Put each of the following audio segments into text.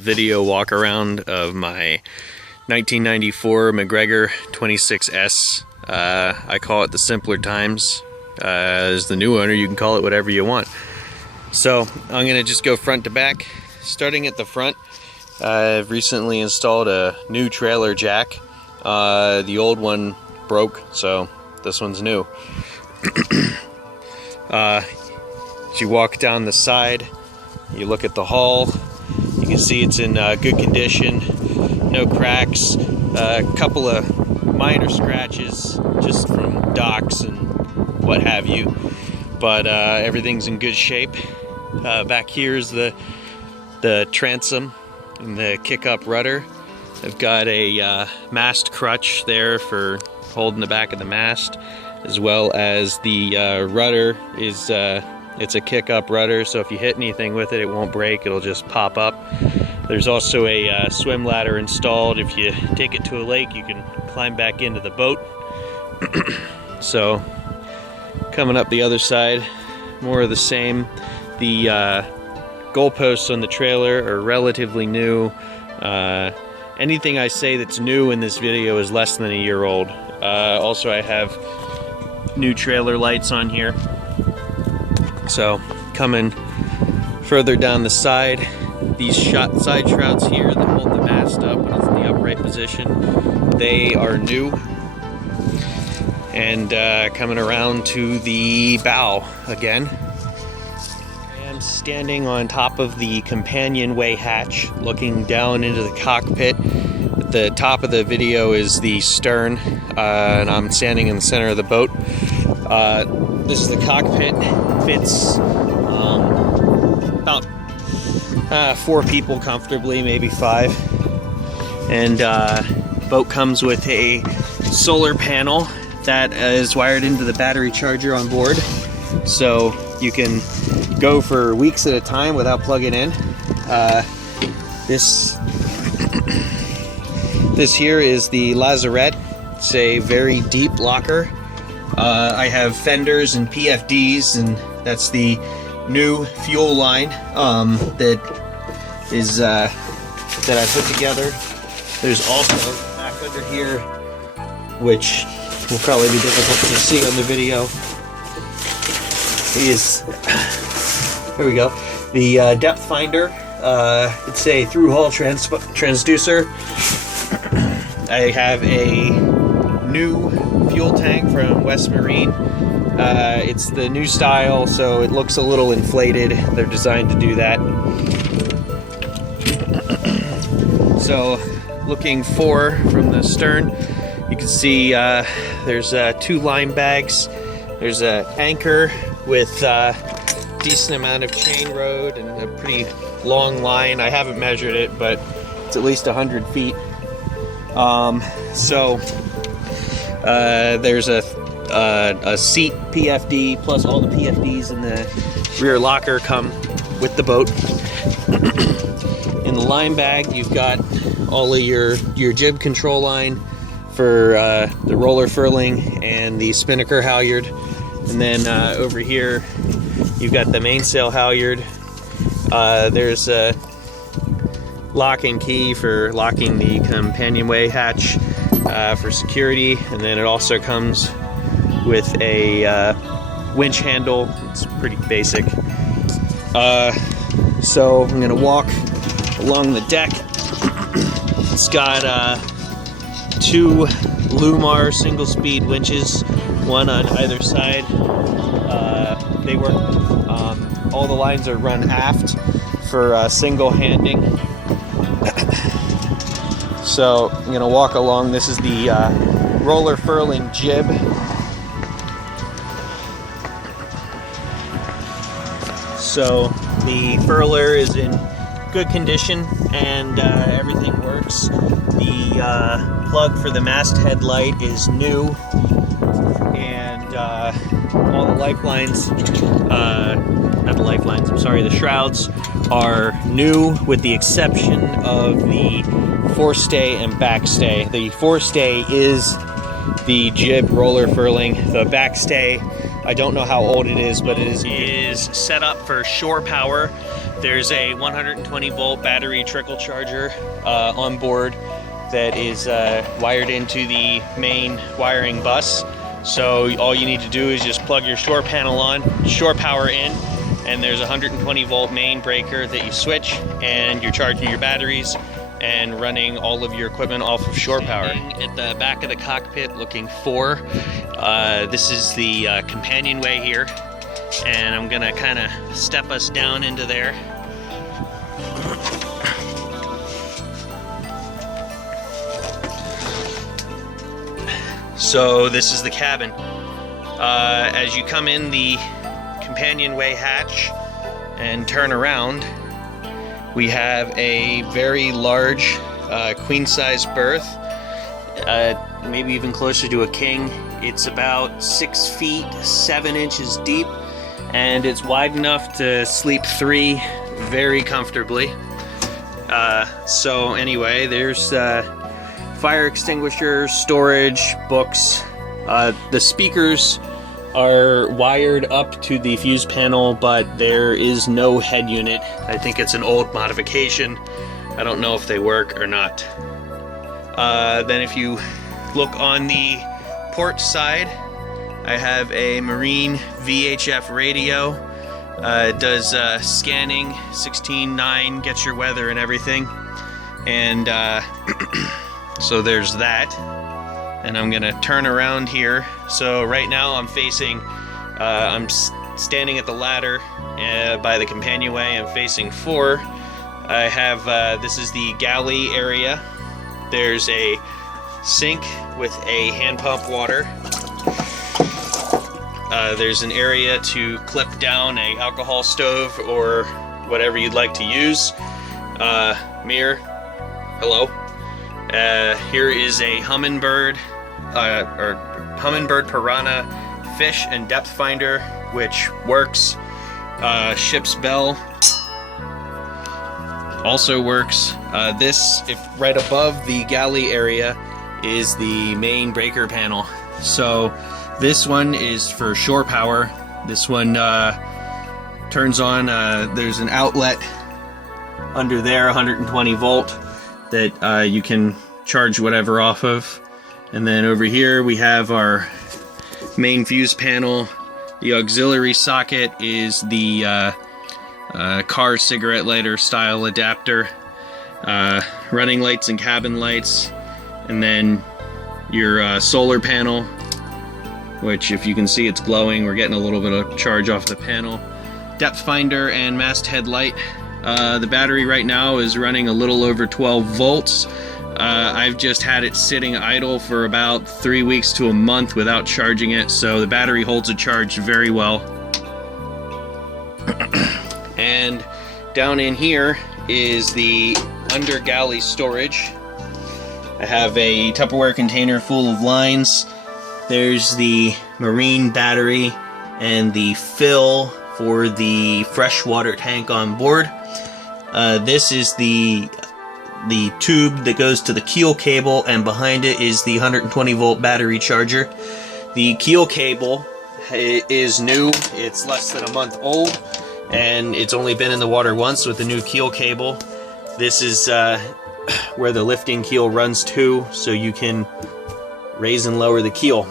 Video walk around of my 1994 MacGregor 26S. I call it the simpler times. As the new owner, you can call it whatever you want. So I'm gonna just go front to back. Starting at the front, I've recently installed a new trailer jack. The old one broke, so this one's new. As you walk down the side, you look at the hull. You can see it's in good condition, no cracks, a couple of minor scratches just from docks and what have you, but everything's in good shape. Back here is the transom and the kick-up rudder. I've got a mast crutch there for holding the back of the mast, as well as the rudder is it's a kick-up rudder, so if you hit anything with it, it won't break, it'll just pop up. There's also a swim ladder installed. If you take it to a lake, you can climb back into the boat. So, coming up the other side, more of the same. The goalposts on the trailer are relatively new. Anything I say that's new in this video is less than a year old. Also, I have new trailer lights on here. So, coming further down the side, these side shrouds here that hold the mast up when it's in the upright position, they are new. And coming around to the bow again. I am standing on top of the companionway hatch, looking down into the cockpit. At the top of the video is the stern, and I'm standing in the center of the boat. This is the cockpit. Fits about 4 people comfortably, maybe 5. And boat comes with a solar panel that is wired into the battery charger on board, so you can go for weeks at a time without plugging in. This here is the lazarette. It's a very deep locker. I have fenders and PFDs, and that's the new fuel line that I put together. There's also back under here, which will probably be difficult to see on the video, is, here we go, the depth finder. It's a through-hull transducer. I have a new fuel tank from West Marine. It's the new style, so it looks a little inflated. They're designed to do that. So, looking from the stern, you can see there's 2 line bags. There's an anchor with a decent amount of chain rode and a pretty long line. I haven't measured it, but it's at least 100 feet. There's a seat PFD, plus all the PFDs in the rear locker come with the boat. In the line bag, you've got all of your jib control line for the roller furling and the spinnaker halyard. And then over here, you've got the mainsail halyard. There's a lock and key for locking the companionway hatch for security, and then it also comes with a winch handle. It's pretty basic. So I'm gonna walk along the deck. It's got 2 Lumar single-speed winches, one on either side. They work. All the lines are run aft for single handing. So I'm gonna walk along. This is the roller furling jib. So the furler is in good condition and everything works. The plug for the masthead light is new, and all the lifelines, not the lifelines, I'm sorry, the shrouds are new with the exception of the forestay and backstay. The forestay is the jib roller furling. The backstay I don't know how old it is, but it is set up for shore power. There's a 120 volt battery trickle charger on board that is wired into the main wiring bus. So all you need to do is just plug your shore panel on, shore power in, and there's a 120 volt main breaker that you switch, and you're charging your batteries and running all of your equipment off of shore power. At the back of the cockpit looking for, this is the companionway here, and I'm gonna kind of step us down into there. So this is the cabin. As you come in the companionway hatch and turn around, we have a very large queen-size berth, maybe even closer to a king. It's about 6 feet 7 inches deep, and it's wide enough to sleep 3 very comfortably. So anyway, there's fire extinguishers, storage, books. The speakers are wired up to the fuse panel, but there is no head unit. I think it's an old modification. I don't know if they work or not. Then if you look on the port side, I have a Marine VHF radio. It does scanning, 16.9, gets your weather and everything. And so there's that. And I'm gonna turn around here. So right now I'm facing, I'm standing at the ladder by the companionway. I'm facing 4. I have, this is the galley area. There's a sink with a hand pump water. There's an area to clip down a alcohol stove or whatever you'd like to use. Mirror, hello. Here is a hummingbird, or hummingbird piranha fish and depth finder, which works. Ship's bell also works. This, if right above the galley area, is the main breaker panel. So this one is for shore power. This one turns on, there's an outlet under there, 120 volt, that you can charge whatever off of. And then over here we have our main fuse panel. The auxiliary socket is the car cigarette lighter style adapter. Running lights and cabin lights. And then your solar panel, which if you can see it's glowing. We're getting a little bit of charge off the panel. Depth finder and masthead light. The battery right now is running a little over 12 volts. I've just had it sitting idle for about 3 weeks to a month without charging it, so the battery holds a charge very well. And down in here is the under galley storage. I have a Tupperware container full of lines. There's the marine battery and the fill for the freshwater tank on board. This is the tube that goes to the keel cable, and behind it is the 120 volt battery charger. The keel cable is new. It's less than a month old, and it's only been in the water once with the new keel cable. This is where the lifting keel runs to, so you can raise and lower the keel.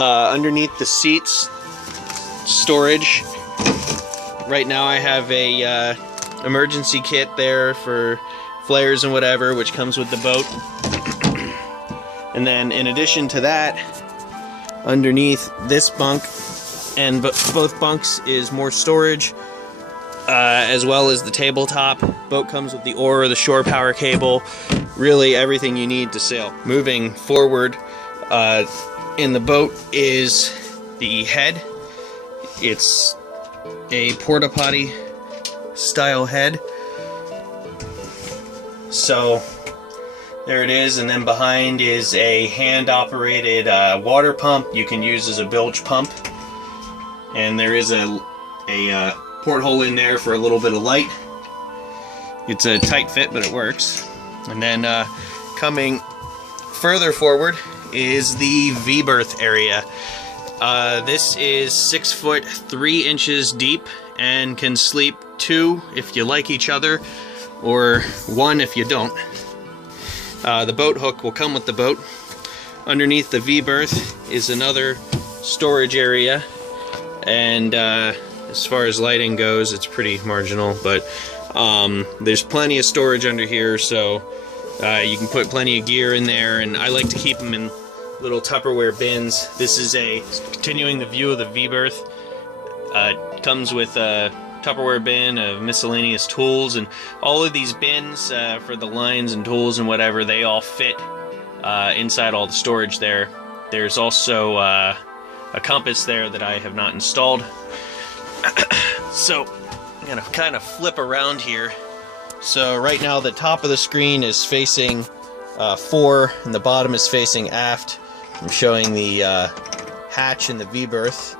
Underneath the seats, storage. Right now I have a emergency kit there for flares and whatever, which comes with the boat. And then in addition to that, underneath this bunk and both bunks is more storage, as well as the tabletop. Boat comes with the oar or the shore power cable, really everything you need to sail. Moving forward, in the boat is the head. It's a porta potty style head. So there it is, and then behind is a hand operated water pump you can use as a bilge pump, and there is a porthole in there for a little bit of light. It's a tight fit, but it works. And then coming further forward is the V-berth area. This is 6 foot 3 inches deep and can sleep 2 if you like each other, or 1 if you don't. The boat hook will come with the boat. Underneath the V-berth is another storage area, and as far as lighting goes, it's pretty marginal, but there's plenty of storage under here, so you can put plenty of gear in there, and I like to keep them in little Tupperware bins. This is continuing the view of the V-berth. It comes with a Tupperware bin of miscellaneous tools, and all of these bins for the lines and tools and whatever, they all fit inside all the storage there. There's also a compass there that I have not installed. So I'm gonna kind of flip around here. So right now the top of the screen is facing fore, and the bottom is facing aft. I'm showing the hatch in the V-berth.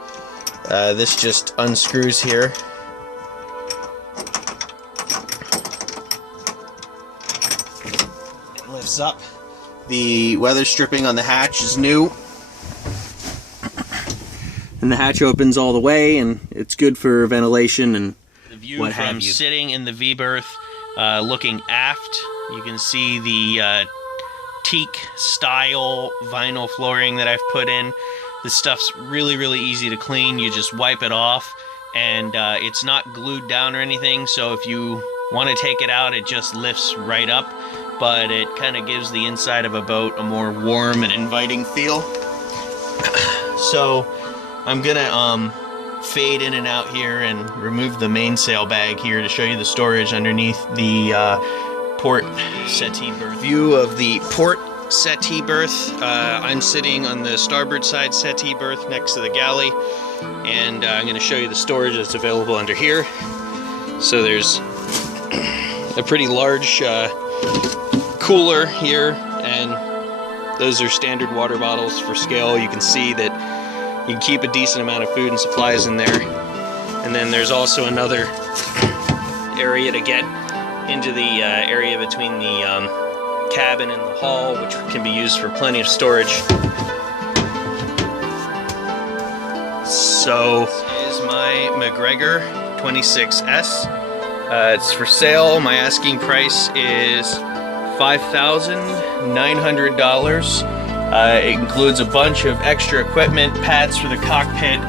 This just unscrews here. It lifts up. The weather stripping on the hatch is new. And the hatch opens all the way, and it's good for ventilation and the view what have you. Sitting in the V-berth, looking aft, you can see the teak style vinyl flooring that I've put in. This stuff's really easy to clean. You just wipe it off, and it's not glued down or anything, so if you want to take it out, it just lifts right up, but it kind of gives the inside of a boat a more warm and inviting feel. So I'm gonna fade in and out here and remove the mainsail bag here to show you the storage underneath the port settee berth. View of the port settee berth. I'm sitting on the starboard side settee berth next to the galley, and I'm going to show you the storage that's available under here. So there's a pretty large cooler here, and those are standard water bottles for scale. You can see that you can keep a decent amount of food and supplies in there. And then there's also another area to get into the area between the cabin and the hull, which can be used for plenty of storage. So this is my MacGregor 26S. It's for sale. My asking price is $5,900. It includes a bunch of extra equipment, pads for the cockpit,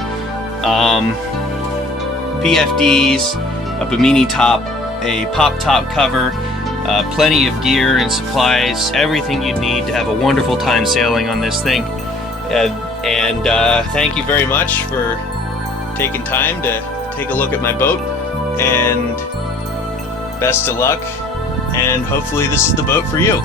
PFDs, a Bimini top, a pop top cover, plenty of gear and supplies, everything you'd need to have a wonderful time sailing on this thing. And thank you very much for taking time to take a look at my boat, and best of luck, and hopefully this is the boat for you.